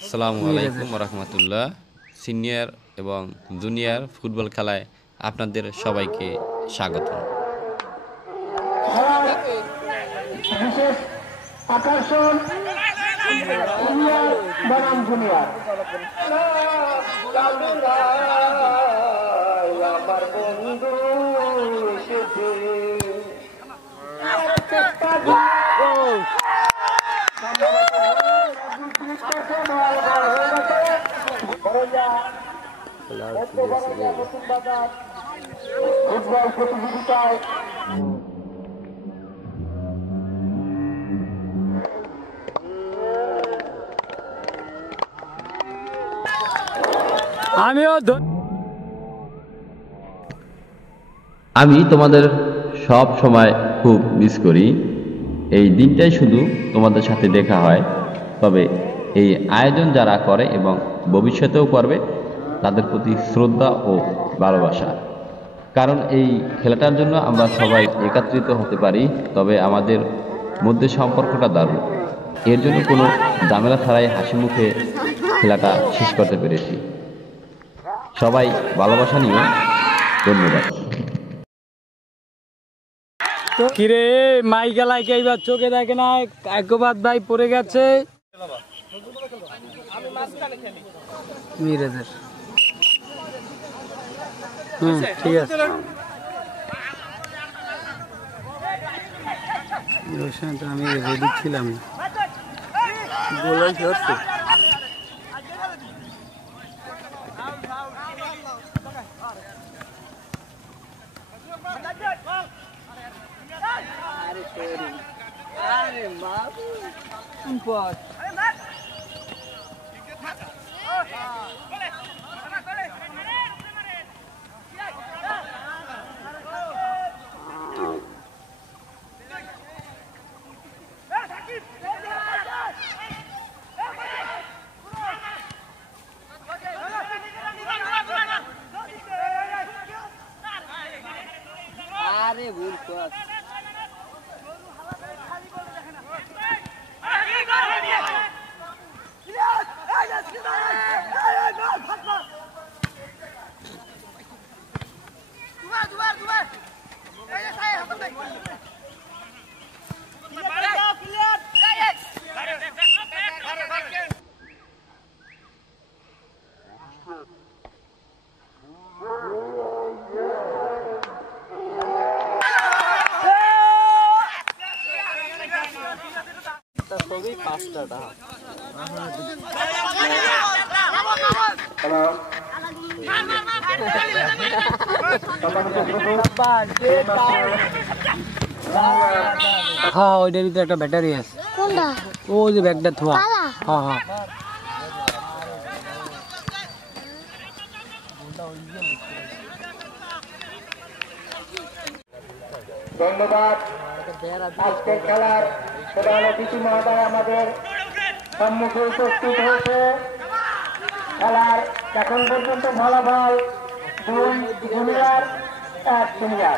আসসালামু আলাইকুম রহমতুল্লাহ। সিনিয়র এবং জুনিয়র ফুটবল খেলায় আপনাদের সবাইকে স্বাগত। বিশেষ আকর্ষণ সিনিয়র বনাম জুনিয়র। আমার বন্ধু ফুটবল প্রতিযোগিতায় আমি তোমাদের সব সময় খুব মিস করি। এই দিনটাই শুধু তোমাদের সাথে দেখা হয়। তবে এই আয়োজন যারা করে এবং ভবিষ্যতেও করবে তাদের প্রতি শ্রদ্ধা ও ভালোবাসা। কারণ এই খেলাটার জন্য আমরা সবাই একত্রিত হতে পারি, তবে আমাদের মধ্যে সম্পর্কটা দারুণ। এর জন্য কোনো ঝামেলা ছাড়াই হাসি মুখে খেলাটা শেষ করতে পেরেছি। সবাই ভালোবাসা নিও। ধন্যবাদ। কিরে মাইকেলাই এইবার চোখে দেখে না, একবার ভাই পড়ে গেছে। ঠিক আছে, আমি রেডি ছিলাম। আরে ভুল কর। হ্যাঁ, ওইটার ভিতরে একটা ব্যাটারি আছে। ও যে ব্যাগটা থোয়া। হ্যাঁ হ্যাঁ, ধন্যবাদ। আজকের খেলার প্রধান অতিথি মহোদয় আমাদের সম্মুখে উপস্থিত হয়েছে। খেলার এখন পর্যন্ত ফলাফল 2 জুনিয়র 1 সিনিয়র।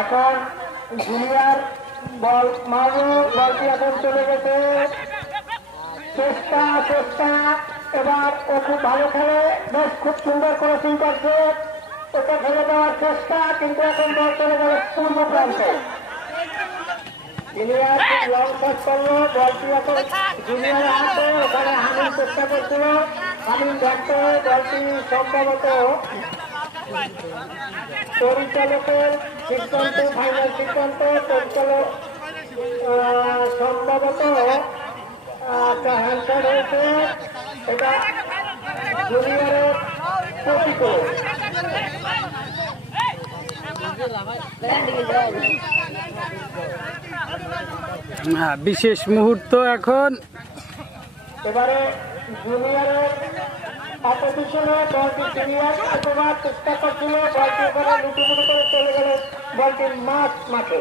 এখন জুনিয়র বল মারলো, বলটি এখন চলে গেছে। চেষ্টা এবার ও খুব ভালো খেলে, বেশ খুব সুন্দর ক্রসিং করছে। ওকে ফেলে দেওয়ার চেষ্টা, কিন্তু এখন বল চলে গেল পূর্ব প্রান্তে। জুনিয়র লং শট করলো, বলটি এখন জুনিয়র হাতে। ওখানে হামিম চেষ্টা করছিল, হামিম ব্যর্থ হয়ে বলটি সম্ভবত পরিচালকের সিদ্ধান্ত, ফাইনাল সিদ্ধান্ত পরিচালক সম্ভবত একটা হ্যান্ডশট হয়েছে। এটা জুনিয়রের প্রতিকূল। বিশেষ মুহূর্ত এখন। এবারে জুনিয়রের অপোজিশনে বলটি জুনিয়র একবার চেষ্টা করছিল, বলটি এবারে লুটুপুটু করে চলে গেল বলটি মাঠে।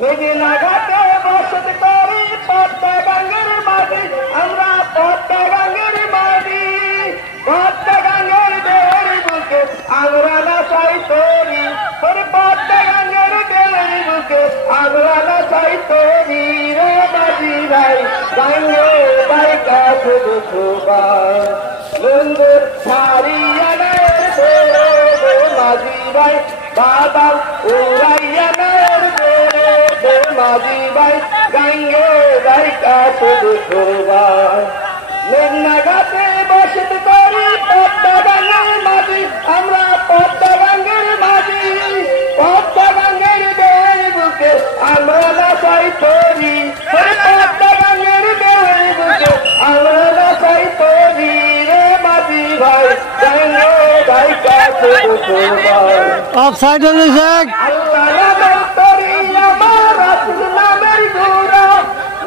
মেদিনা ঘাটে বসত করি পদ্মা বাঙ্গের মাঝে আমরা পদ্মা আমরা না চাই তরি ওরে পদ্মা গাঙ্গের বেলের বুকে আমরা না চাই তরি রে বাজি ভাই গাঙ্গে ভাই কাছে দুবার লুঙ্গুর ছাড়িয়া নায়ের বেড়ে মাঝি ভাই বাদাম উড়াইয়া নায়ের বেড়ে মাঝি ভাই গাঙ্গে ভাই কাছে দুবার মেঘনাঘাটে বসত করি পদ্মা গাঙ্গের মাঝি আমরা পদ্মা গাঙ্গের মাঝি পদ্মা গাঙ্গের বেড়ের বুকে আমরা না চাই তরি পদ্মা গাঙ্গের বেড়ের বুকে আমরা না চাই তরি রে মাঝি ভাই গাঙ্গে ভাই কাছে দুবার অফসাইড হয়ে শেখ আল্লাহ নামের তরি আমার রাসূল নামের গোরা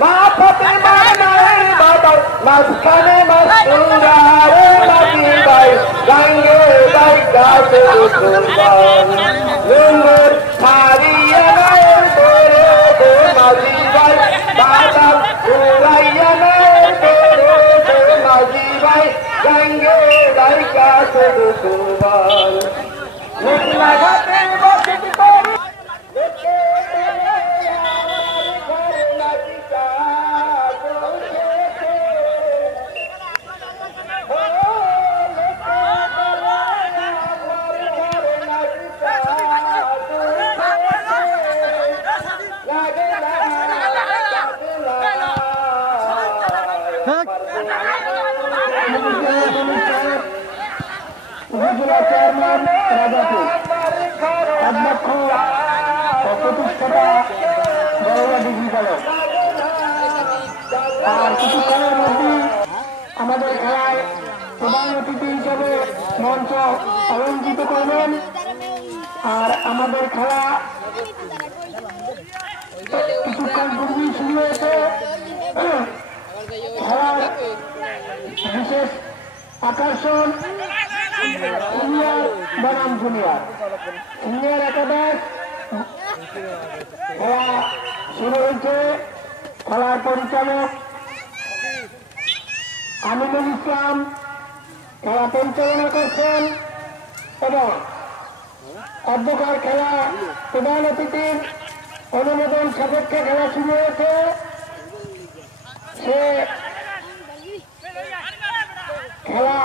মা ফাতেমা নায়ের বাবা মাঝখানে মাসুরা রে মাঝি ভাই গাঙ্গে ভাই কাছে দুবার লুঙ্গুর ছাড়িয়া নায়ের বেড়ে মাঝি ভাই বাদাম উড়াইয়া নায়ের বেড়ে মাঝি ভাই গাঙ্গে ভাই কাছে দুবার মেঘনাঘাটে বসত করি উপজেলা চেয়ারম্যান রাজাপুর অধ্যক্ষ ও প্রতিষ্ঠাতা বড়ুয়া ডিগ্রি কলেজ আর কিছুক্ষণের মধ্যে আমাদের খেলায় প্রধান অতিথি হিসেবে মঞ্চ অলঙ্কৃত করবেন আর আমাদের খেলা কিছুক্ষণ পূর্বেই শুরু হয়েছে খেলার বিশেষ আকর্ষণ সিনিয়র বনাম জুনিয়র সিনিয়র একাদশ খেলা শুরু হয়েছে খেলার পরিচালক আমিনুল ইসলাম খেলা পরিচালনা করছেন এবং অধ্যক্ষর খেলা প্রধান অতিথির অনুমোদন সাপেক্ষে খেলা শুরু হয়েছে সে খেলা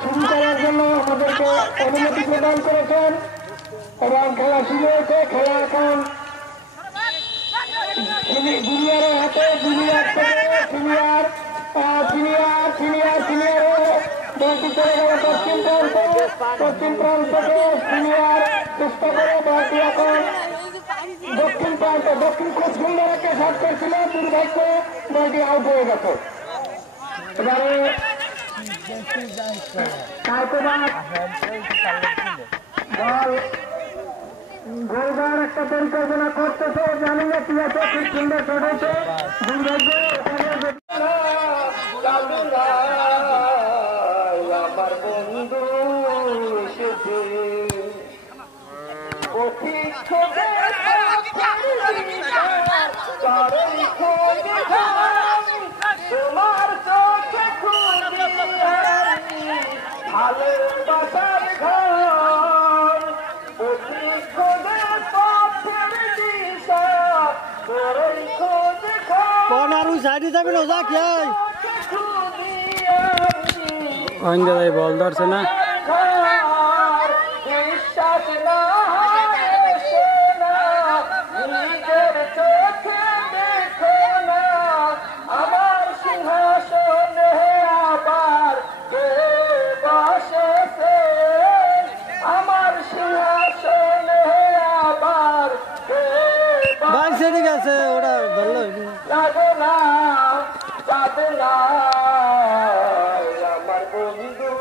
শুরু করার জন্য আমাদেরকে অনুমতি প্রদান করেছেন এবং খেলা শুরু হয়েছে খেলা এখন জুনিয়রের হাতে জুনিয়র থেকে সিনিয়র বলটি চলে গেল পশ্চিম প্রান্ত থেকে সিনিয়র চেষ্টা করে বলটি এখন দক্ষিণ প্রান্ত দক্ষিণ খুব সুন্দর একটা শট করছিল দুর্ভাগ্য বলটি আউট হয়ে গেছে এবারে দল গোলবার একটা পরিকল্পনা করতেছে জানি না কি আছে খুব সুন্দর শট হয়েছে দুর্ভাগ্য আমার বন্ধু তোমার চোখে ভালোবাসার ঘর খোঁজে পথের দিশা তোরই খোঁজে আরো সাইডে যাবে না যা খেয়ে ভাই বল ধরছে না বিশ্বাস না নিজের চোখে দেখো না আমার সিংহাসনে আবার কে বসেছে আমার সিংহাসনে আবার কে ভাই সেদিক আছে ওটা ধরলো লাগে না যাবে না আমার বন্ধু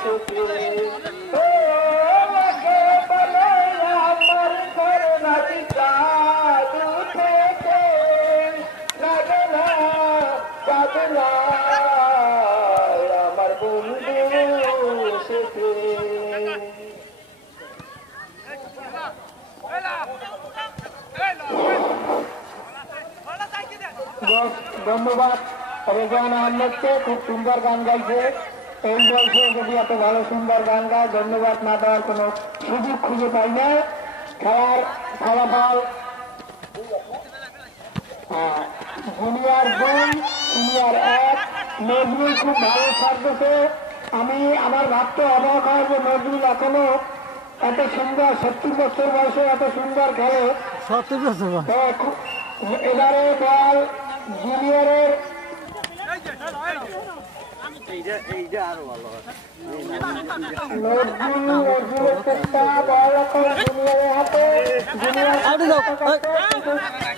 সুখী আমার ঘর নাকি জাদু থেকে লাগে না যাবে না আমার বন্ধু সুখী ধন্যবাদ রেজান আহমেদকে খুব সুন্দর গান গাইছে এই বয়সে যদি এত ভালো সুন্দর গান গায়, ধন্যবাদ না দেওয়ার কোনো সুযোগ খুঁজে পাই না। খেলার ফলাফল জুনিয়র 2, সিনিয়র 1। নজরুল খুব ভালো সাজতেছে। আমি আমার ভাবতে অবাক হয় যে নজরুল এখনো এত সুন্দর 70 বছর বয়সে এত সুন্দর খেলে। এবারে বল জুনিয়রের নজরুলের চেষ্টা, বল এখন জুনিয়রের হাতে।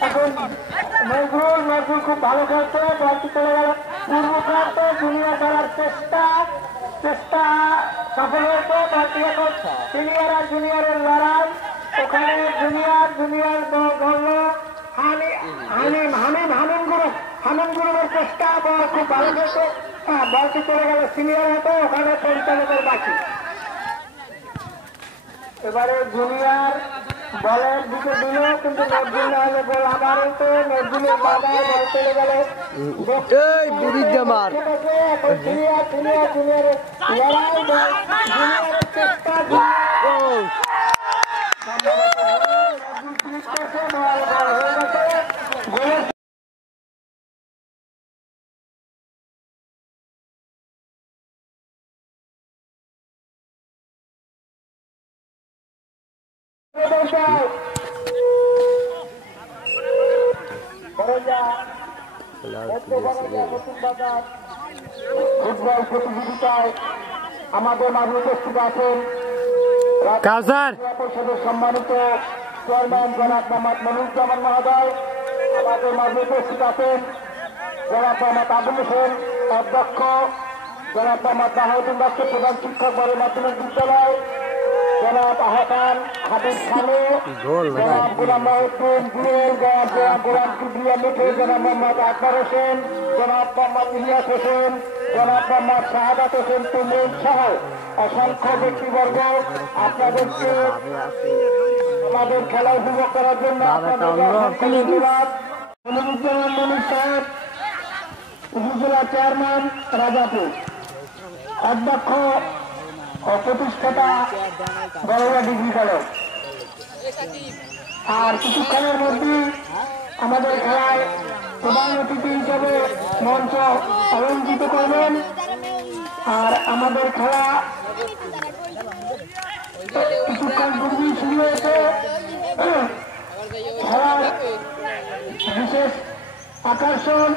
এখন নজরুল খুব ভালো খেলছে, বলটি চলে গেল পূর্ব প্রান্তে। জুনিয়র খেলার চেষ্টা সফল হয়েছে। বলটি এখন সিনিয়র আর জুনিয়রের লড়াই। ওখানে জুনিয়র ধরল হামিম গুরুর চেষ্টা, বল খুব ভালো খেলছে। বলটি চলে গেল সিনিয়র হাতে, ওখানে পরিচালকের বাকি। এবারে জুনিয়র বলের দিকে দিল, কিন্তু নজরুল না হলে বল আবার হতো। নজরুলের বাবা বল চলে গেল জুনিয়রের লড়াই। জুনিয়রের চেষ্টা, ফুটবল প্রতিযোগিতায় আমাদের মাঝে উপস্থিত আছেন পরিষদের সম্মানিত চেয়ারম্যান জনাব মোহাম্মদ মনিরুজ্জামান মহোদয়। আমাদের মাঝে উপস্থিত আছেন জনাব মোহাম্মদ আবুল হোসেন অধ্যক্ষ, জনাব মোহাম্মদ বাহাউদ্দিন বাচ্চু প্রধান শিক্ষক বড় মাধ্যমিক বিদ্যালয়, জনাব আহসান হাবিব খানু, জনাব গোলাম মহিউদ্দিন জুয়েল, জনাব গোলাম কিবরিয়া মিঠু, জনাব মোহাম্মদ আকবর হোসেন, জনাব মোহাম্মদ ইলিয়াস হোসেন, জনাব মোহাম্মদ শাহাদাত হোসেন তুমিন সহ অসংখ্য ব্যক্তিবর্গ আপনাদেরকে আমাদের খেলা উপভোগ করার জন্য ধন্যবাদ। মনিরুজ্জামান মনির সাহেব, উপজেলা চেয়ারম্যান রাজাপুর, অধ্যক্ষ ও প্রতিষ্ঠাতা বড়ুয়া ডিগ্রি কলেজ। আর কিছুক্ষণের মধ্যে আমাদের খেলায় প্রধান অতিথি হিসেবে মঞ্চ অলঙ্কৃত করবেন। আর আমাদের খেলা কিছুক্ষণ পূর্বেই শুরু হয়েছে। খেলার বিশেষ আকর্ষণ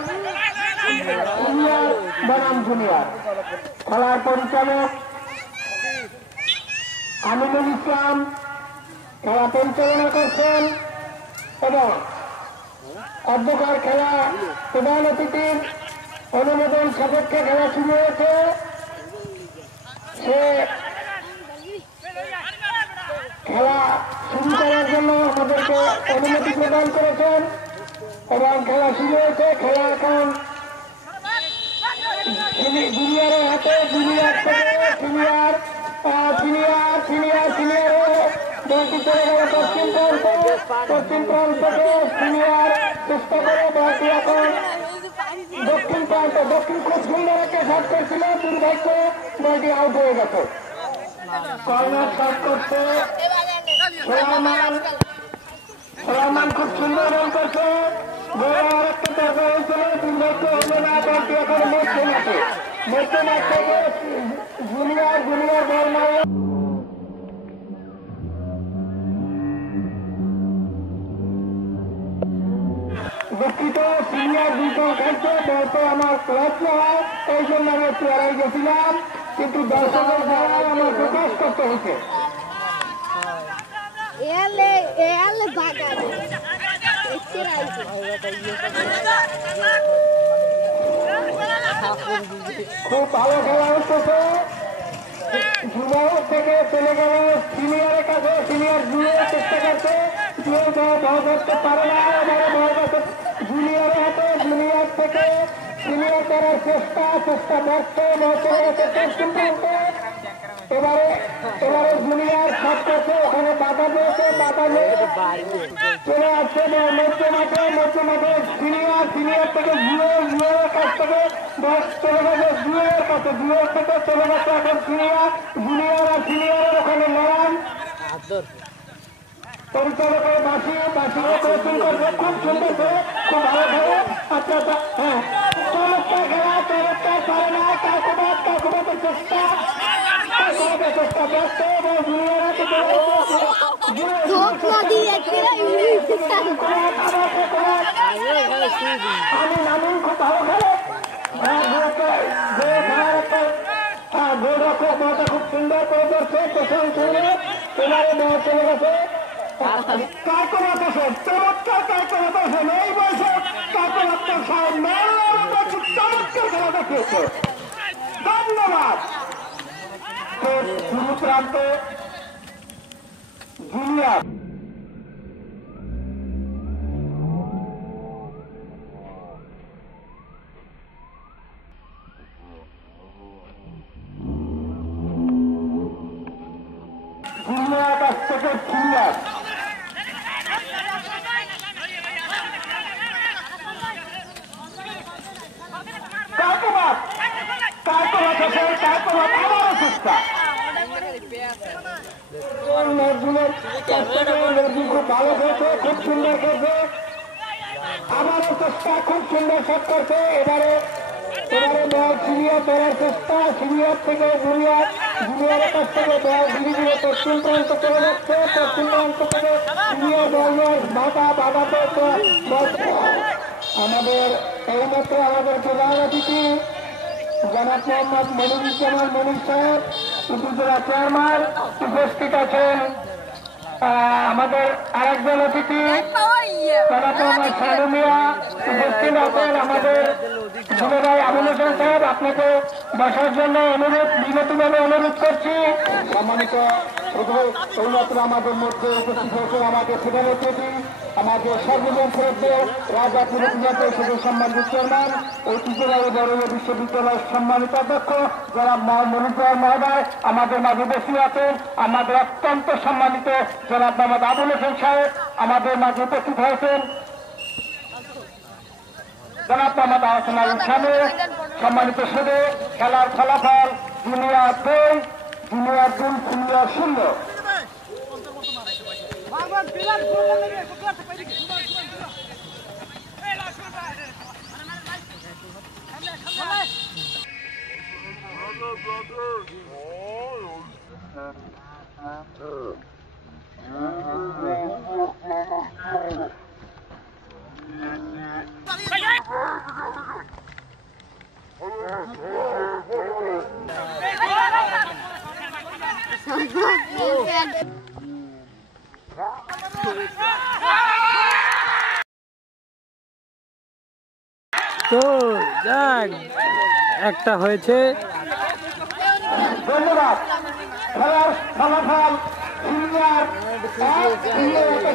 সিনিয়র বনাম জুনিয়র। খেলার পরিচালক আমিনুল ইসলাম খেলা পরিচালনা করছেন এবং অধ্যক্ষের খেলা প্রধান অতিথির অনুমোদন সাপেক্ষে খেলা শুরু হয়েছে। সে খেলা শুরু করার জন্য আমাদেরকে অনুমতি প্রদান করেছেন এবং খেলা শুরু হয়েছে। খেলা এখন জুনিয়রের হাতে। জুনিয়র থেকে সিনিয়র বলটি চলে গেল পশ্চিম প্রান্তে। পশ্চিম প্রান্ত থেকে সিনিয়র চেষ্টা করে বলটি এখন দক্ষিণ প্রান্ত। দক্ষিণ খুব সুন্দর একটা শট করছিল, দুর্ভাগ্য বলটি আউট হয়ে গেছে। কর্নার শট করছে সোলাইমান, খুব সুন্দর রান করছে। গোলার একটা দরকার হয়েছিল, দুর্ভাগ্য হলো না। বলটি এখন মধ্যে মাঠ থেকে জুনিয়র বল মারে। দুঃখিত, সিনিয়র দুটো খেলছে, বলতে আমার প্রশ্ন হয়, এই জন্য আমি একটু এড়াই গেছিলাম, কিন্তু দর্শকের দ্বারা আমার প্রকাশ করতে হয়েছে। খুব ভালো খেলা হচ্ছে। জুনিয়র থেকে চলে গেল সিনিয়রের কাছে। সিনিয়র জুনিয়র চেষ্টা করছে, বল করতে পারে না। জুনিয়রের হাতে। জুনিয়র থেকে সিনিয়র করার চেষ্টা ব্যর্থ। পশ্চিম প্রান্তে এবারে জুনিয়র সব করছে, ওখানে বাধা দিয়েছে, বাধা নিয়ে চলে আসছে মধ্য মাঠে সিনিয়র থেকে জুয়ের কাছ থেকে চলে গেছে জুয়ের কাছে, জুয়ের থেকে চলে গেছে এখন জুনিয়র আর সিনিয়রের ওখানে লড়াই। পরিচালকের বাসিয়ে কোচিং করছে, খুব সুন্দর করে, খুব ভালো খেলে। আচ্ছা হ্যাঁ, চমৎকার খেলা, চমৎকার পারে না কাকুবাতের চেষ্টা ব্যস্ত এবং জুনিয়র আমি খুব ভালো খেলে। গোলরক্ষক মাথা খুব সুন্দর করে ধরছে, পেছন ছেড়ে এবারে চলে গেছে চমৎকার এই বয়সে চমৎকার খেলা দেখিয়েছে। ধন্যবাদ। শুরু প্রান্তে জুনিয়র কাছ থেকে সিনিয়র আবারও চেষ্টা খুব ভালো খেয়েছে, খুব সুন্দর খেয়েছে, আবারও চেষ্টা, খুব সুন্দর শট করছে। এবারে বল সিনিয়র ধরার চেষ্টা, সিনিয়র থেকে জুনিয়রের কাছ থেকে বল ধীরে ধীরে পশ্চিম প্রান্ত চলে যাচ্ছে, পশ্চিম প্রান্ত থেকে সিনিয়র বলের বাধাতে আমাদের এইমাত্র আমাদের প্রধান অতিথি জনাব মোহাম্মদ মনিরুজ্জামান মনির সাহেব উপজেলা চেয়ারম্যান উপস্থিত আছেন। আমাদের আরেকজন অতিথি জনাব মোহাম্মদ শাহরু মিয়া উপস্থিত আছেন। আমাদের ছোট ভাই আবুল হোসেন সাহেব, আপনাকে বসার জন্য বিনীতভাবে অনুরোধ করছি। সম্মানিত এইমাত্র আমাদের মধ্যে উপস্থিত হয়েছে আমাদের প্রধান অতিথি, আমাদের সর্বজন সদস্য রাজাপুর উপজেলা পরিষদের সম্মানিত চেয়ারম্যান, ঐতিহ্যবাহী বরুণা বিশ্ববিদ্যালয়ের সম্মানিত অধ্যক্ষ যারা মনিরুজ্জামান মহোদয় আমাদের মাঝে বসে আছেন। আমাদের অত্যন্ত সম্মানিত জনাব মোহাম্মদ আবুল হোসেন সাহেব আমাদের মাঝে উপস্থিত হয়েছেন। জনাব মোহাম্মদ আহসান আলম শামীম, সম্মানিত সদস্য, খেলার ফলাফল জুনিয়র 2 সিনিয়র 0। তো যাক, একটা হয়েছে। ধন্যবাদ। খেলার ফলাফল সিনিয়র 1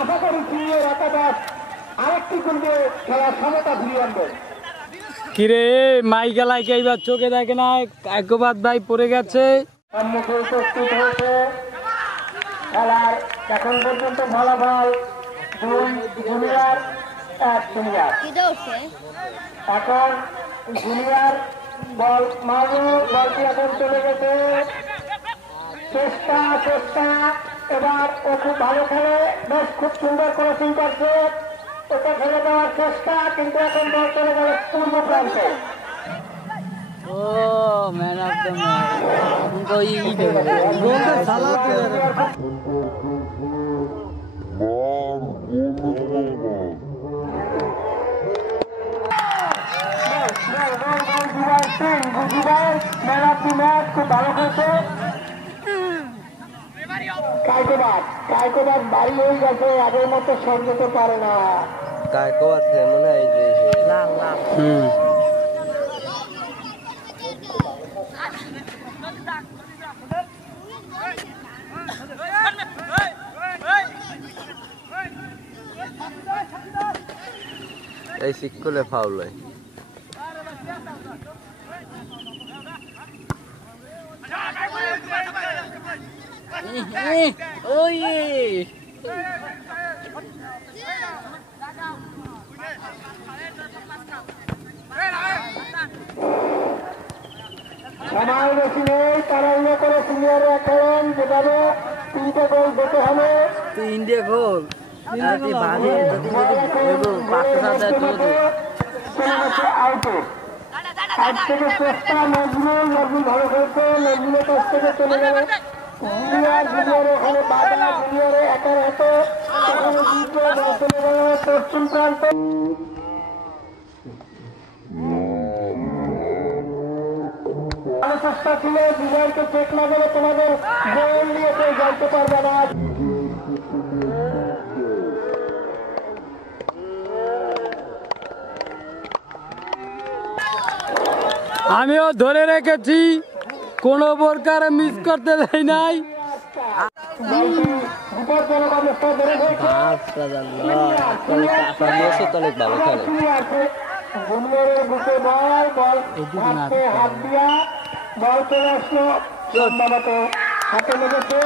আশা করি সিনিয়র একাদশ আরেকটি করবে, খেলার সমতা ফিরিয়ে আনবে। কিরে মাইকেলাই কে এইবার চোখে দেখে না, একবাদ ভাই পড়ে গেছে। সম্মুখে উপস্থিত হয়েছে খেলার এখন পর্যন্ত ফলাফল 2 জুনিয়র 1 সিনিয়র। এখন জুনিয়র বল মারু, বলটি এখন চলে গেছে। চেষ্টা এবার ও খুব ভালো খেলে, বেশ খুব সুন্দর ক্রসিং করছে, ওকে ফেলে দেওয়ার চেষ্টা, কিন্তু এখন বল চলে গেল পূর্ব প্রান্তে। ও ম্যান অফ দ্য ম্যাচ, उनको ये गोल का साला ম্যান অফ দ্য ম্যাচ, খুব ভালো খেলছে। কায়কোবাদ বাড়ি হয়ে গেছে, আগের মতো সব যেতে পারে না। কায়কোবাদ মনে হয় যে এই সিক করলে ফাউল হয়। ওই সময় বেশি নেই, তাড়াহুড়ো করে সিনিয়ররা খেলেন, যেভাবে 3টে গোল দিতে হবে। ইন্ডিয়া গোল বাজে যদি পাঁচশো সাথে চলে গেছে আউটে। সাইড থেকে চেষ্টা নজরুল ভালো খেলছে, নজরুলের কাছ থেকে চলে গেল জুনিয়র ওখানে বাদা জুনিয়রে একার হাতে ওখানে জিতবে, চলে গেল পশ্চিম প্রান্তে। ভালো চেষ্টা ছিল, জুনিয়রকে চেক না গেলে তোমাদের গোল নিয়ে কেউ জানতে পারবে না। আমিও ধরে রেখেছি, কোনো প্রকার মিস করতে দেয় নাই। বিপজ্জনক অবস্থা ধরে হয়েছে। জুনিয়রের বুকে বল হাতে হাত দিয়া বল চলে আসলো, সম্ভবত হাতে লেগেছে।